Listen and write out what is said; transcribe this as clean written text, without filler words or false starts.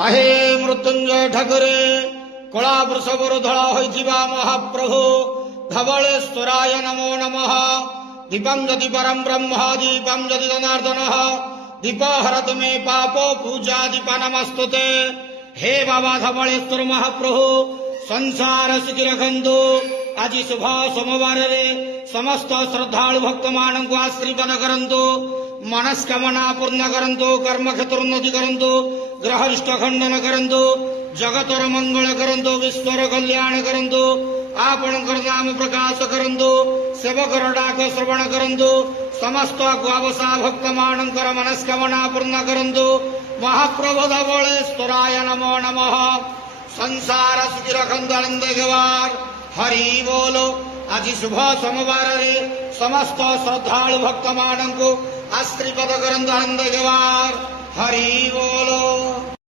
आहे मृत्युंजय ठाकुरे कला वृषभर धड़ा होइथिबा महाप्रभु धवलेश्वराय नमो नमः। दीपं यदि परम ब्रह्म दीपं यदि जनार्दन दीप हरतु मे पाप पूजा दीप नमस्तुते। हे बाबा धवलेश्वर महाप्रभु संसार सुखी रखंतु। आज शुभ सोमवार समस्त श्रद्धालु भक्त मान को आशीर्वाद करंतु। मनस्कामना पूर्ण करंतु। कर्म क्षेत्र उन्नति करंतु। ग्रहरिष्ट खंडन करंतु। जगतर मंगल करंतु। विश्वर कल्याण करंतु। आपणकर नाम प्रकाश करंतु। सेवकर डाक श्रवण करंतु। समस्त ग्वावसा भक्त मानकर मनस्कामना पूर्ण करंतु। महाप्रभु धवलेश्वराय नमो नमः। संसार सुखी रखंतु आनंद गवार हरि बोलो। आज शुभ सोमवार समस्त श्रद्धालु भक्त मान को आशीर्वाद करंतु आनंद गवार हरि बोलो।